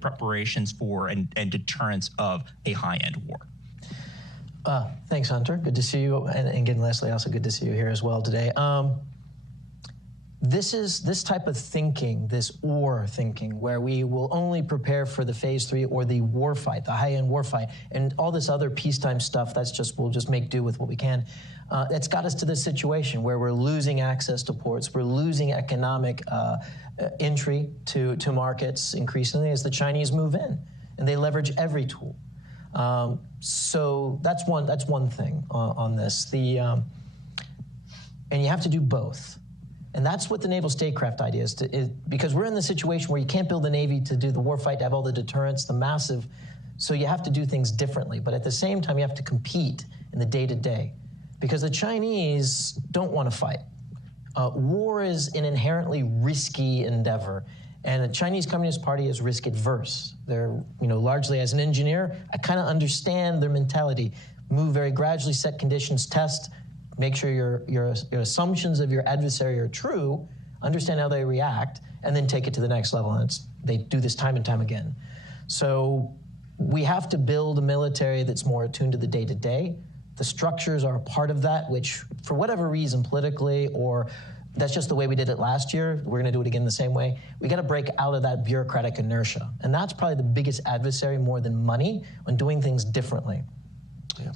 preparations for and deterrence of a high-end war? Thanks, Hunter. Good to see you. And again, Leslie, also good to see you here as well today. This type of thinking, this or thinking, where we will only prepare for the phase 3 or the war fight, the high-end war fight, and all this other peacetime stuff, we'll just make do with what we can. It's got us to this situation where we're losing access to ports, we're losing economic entry to markets increasingly as the Chinese move in, and they leverage every tool. So that's one thing on this. And you have to do both. And that's what the naval statecraft idea is, because we're in the situation where you can't build a Navy to do the warfight, to have all the deterrence, the massive, so you have to do things differently. But at the same time, you have to compete in the day-to-day, because the Chinese don't want to fight. War is an inherently risky endeavor, and the Chinese Communist Party is risk adverse. They're, largely as an engineer, I kind of understand their mentality. Move very gradually, set conditions, test, make sure your assumptions of your adversary are true, understand how they react, and then take it to the next level. And they do this time and time again. So we have to build a military that's more attuned to the day-to-day. The structures are a part of that, which for whatever reason, politically, or that's just the way we did it last year, we're gonna do it again the same way. We gotta break out of that bureaucratic inertia. And that's probably the biggest adversary, more than money, on doing things differently. Yeah.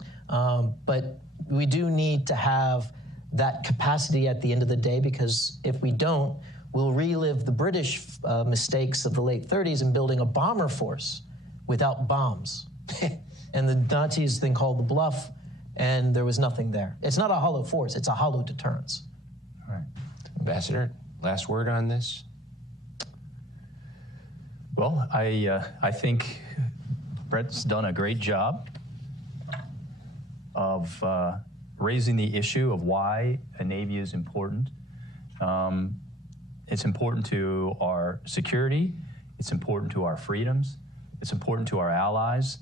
But we do need to have that capacity at the end of the day, because if we don't, we'll relive the British mistakes of the late 30s in building a bomber force without bombs. And the Nazis then called the bluff, and there was nothing there. It's not a hollow force, it's a hollow deterrence. All right. Ambassador, last word on this? Well, I think Brett's done a great job of raising the issue of why a Navy is important. It's important to our security. It's important to our freedoms. It's important to our allies.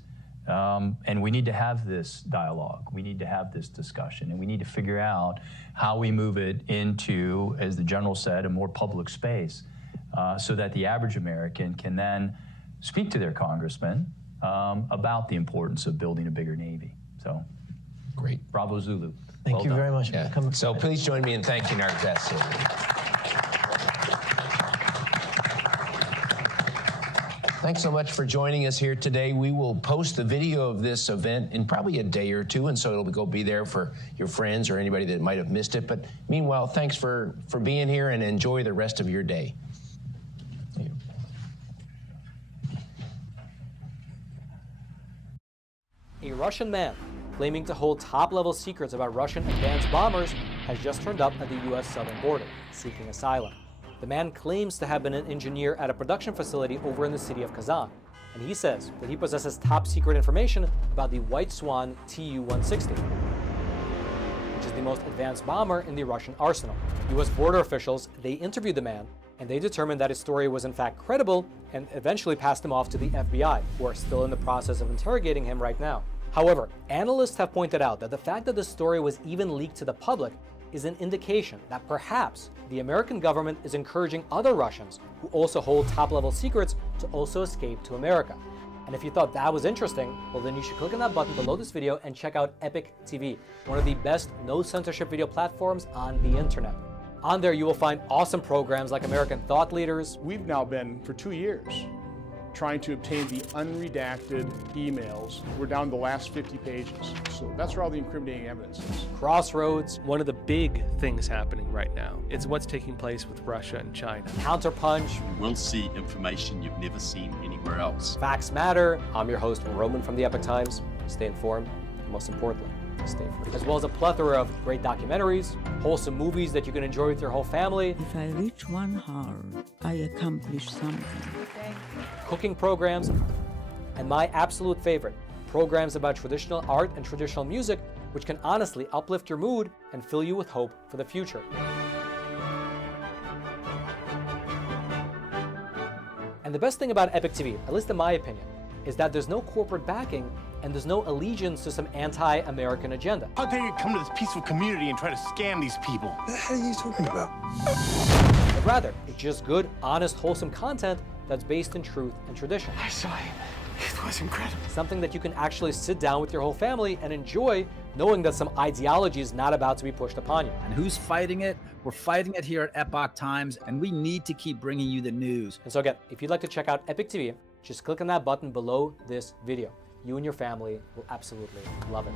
And we need to have this dialogue. We need to have this discussion, and we need to figure out how we move it into, as the general said, a more public space, so that the average American can then speak to their congressman about the importance of building a bigger Navy. So, great. Bravo Zulu. Thank you very much. Yeah. So please join me in thanking our guests. Thanks so much for joining us here today. We will post the video of this event in probably a day or two, and so it'll be there for your friends or anybody that might have missed it. But meanwhile, thanks for being here, and enjoy the rest of your day. A Russian man claiming to hold top-level secrets about Russian advanced bombers has just turned up at the U.S. southern border, seeking asylum. The man claims to have been an engineer at a production facility over in the city of Kazan, and he says that he possesses top-secret information about the White Swan Tu-160, which is the most advanced bomber in the Russian arsenal. U.S. border officials, they interviewed the man, and they determined that his story was in fact credible, and eventually passed him off to the FBI, who are still in the process of interrogating him right now. However, analysts have pointed out that the fact that the story was even leaked to the public is an indication that perhaps the American government is encouraging other Russians who also hold top-level secrets to also escape to America. And if you thought that was interesting, well then you should click on that button below this video and check out Epic TV, one of the best no-censorship video platforms on the internet. On there you will find awesome programs like American Thought Leaders. We've now been, for 2 years, trying to obtain the unredacted emails. We're down to the last 50 pages. So that's where all the incriminating evidence is. Crossroads. One of the big things happening right now is what's taking place with Russia and China. Counterpunch. You will see information you've never seen anywhere else. Facts Matter. I'm your host, Roman from the Epic Times. Stay informed, and most importantly, stay free. As well as a plethora of great documentaries, wholesome movies that you can enjoy with your whole family. If I reach 1 heart, I accomplish something. Cooking programs, and my absolute favorite, programs about traditional art and traditional music, which can honestly uplift your mood and fill you with hope for the future. And the best thing about Epic TV, at least in my opinion, is that there's no corporate backing and there's no allegiance to some anti-American agenda. How dare you come to this peaceful community and try to scam these people? What the hell are you talking about? But rather, it's just good, honest, wholesome content that's based in truth and tradition. I saw him. It was incredible. Something that you can actually sit down with your whole family and enjoy, knowing that some ideology is not about to be pushed upon you. And who's fighting it? We're fighting it here at Epoch Times, and we need to keep bringing you the news. And so again, if you'd like to check out Epic TV, just click on that button below this video. You and your family will absolutely love it.